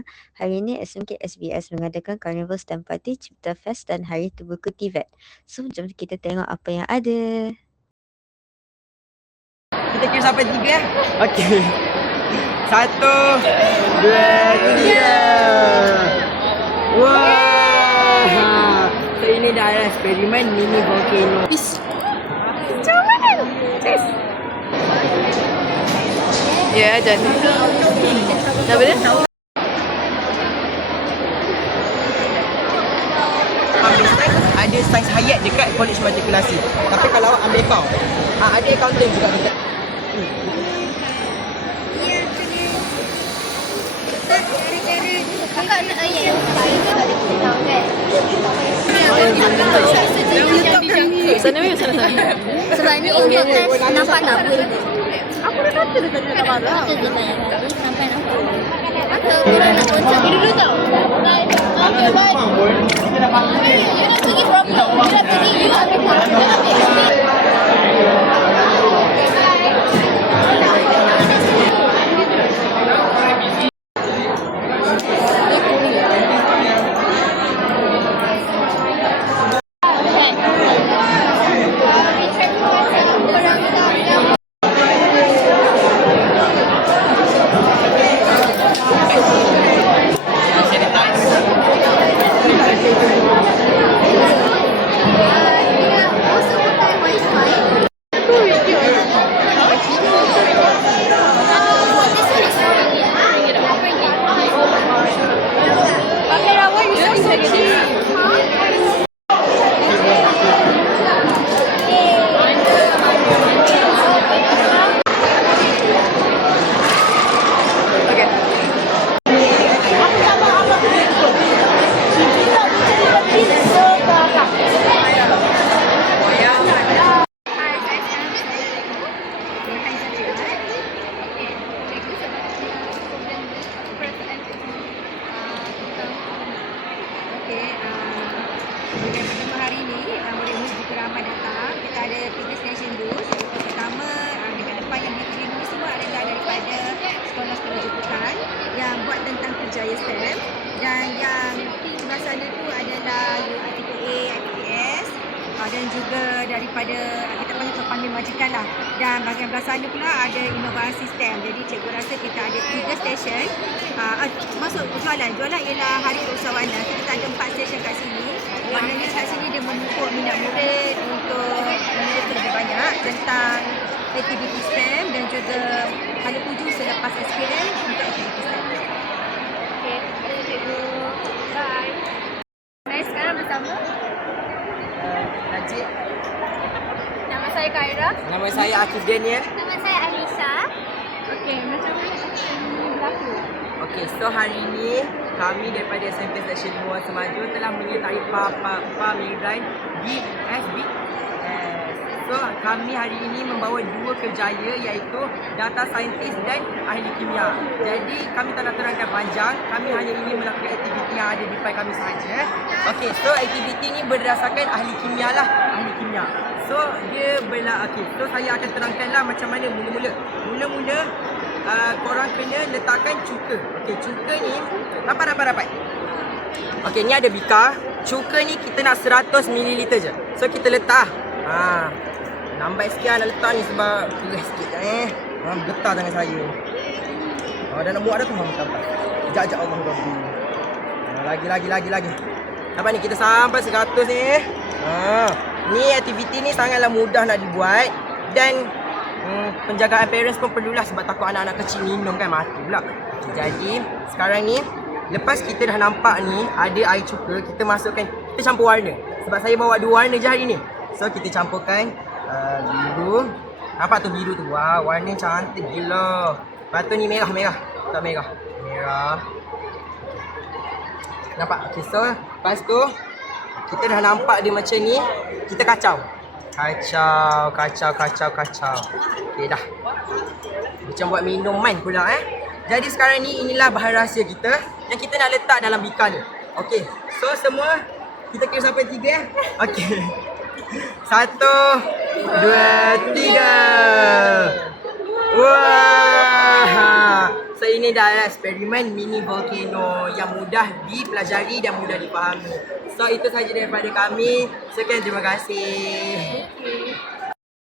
Hikimia, hari ini SMK SBS mengadakan Carnival Stamp Party, Cipta Fest dan Hari Terbuka TVET. So, jom kita tengok apa yang ada. Kita kira sampai 3 eh? Okey. 1, 2, 3. Wah. So ini dah ada eksperimen mini volcano. Ya, jadi. Apa dia? Ambil sains, ada sains hayat dekat College Matrikulasi. Tapi kalau awak ambil account, ada accounting juga dekat. Kakak nak ayat Sana ni, sana. sebab ni untuk test nampak tak apa. Aku dah kata dia tadi nak marah. Nampak. Maka korang nak kocok dulu tau. Okay, bye. You nak pergi berapa? You nak pergi, you ambil. Pertama hari ni, murid-murid juga ramai datang. Kita ada 3 station booth. Pertama, dekat depan yang berdiri ni semua adalah daripada sekolah-sekolah jemputan yang buat tentang kerjaya STEM. Dan yang tim belah sana tu adalah UITPA, IPPS dan juga daripada kita panggil panggil majikan lah. Dan bahagian belah sana pula ada inovasi STEM. Jadi cikgu rasa kita ada 3 station. Masuk jualan ialah Hari Usahawana. Kita ada 4 station kat sini. Maknanya kat sini dia memupuk minat murid untuk meneliti lebih banyak tentang aktiviti STEM dan juga hala tuju selepas SPM untuk aktiviti STEM. Okay, terima kasih cikgu. Bye. Saya sekarang bersama. Najib. Nama saya Khaira. Nama saya Akif Daniel. Nama saya Alisa. Okey, macam mana ini berlaku? Okey, so hari ni kami daripada SMP Stesen Muar Semaju telah menyertai Pak Mirdan di FB. So kami hari ini membawa 2 kerjaya iaitu data scientist dan ahli kimia. Jadi kami tak nak terangkan panjang, kami hanya ingin melakukan aktiviti yang ada di depan kami sahaja. Okey, so aktiviti ni berdasarkan ahli kimia lah, ahli kimia. So dia okey, so saya akan terangkanlah macam mana mula-mula. Mula-mula korang kena letakkan cuka. Okey, cuka ni rapat. Okey, ni ada bika. Cuka ni kita nak 100 ml je. So kita letak. Lambat sikit nak letak ni sebab keras sikit getar tangan saya. Dah nak buat dah tu tak. Sekejap Allah Rabbi. Lagi. Nampak ni kita sampai 100 ni. Ni aktiviti ni sangatlah mudah nak dibuat dan penjagaan parents pun perlulah sebab takut anak-anak kecil minum kan mati pula. Jadi sekarang ni lepas kita dah nampak ni ada air cuka, kita masukkan, kita campur warna. Sebab saya bawa 2 warna je hari ni. So kita campurkan biru. Nampak tu biru tu? Wah, warna cantik gila. Lepas tu ni merah. Tak merah. Nampak? Okay, so lepas tu kita dah nampak dia macam ni, kita kacau. Kacau. Okay dah. Macam buat minuman pula Jadi sekarang ni inilah bahan rahsia kita yang kita nak letak dalam bika ni. Okay, so semua kita kira sampai 3 Okay. 1, 2, 3. Wah. So ini ini adalah eksperimen mini volcano yang mudah dipelajari dan mudah dipahami. So itu sahaja daripada kami. Sekian, terima kasih.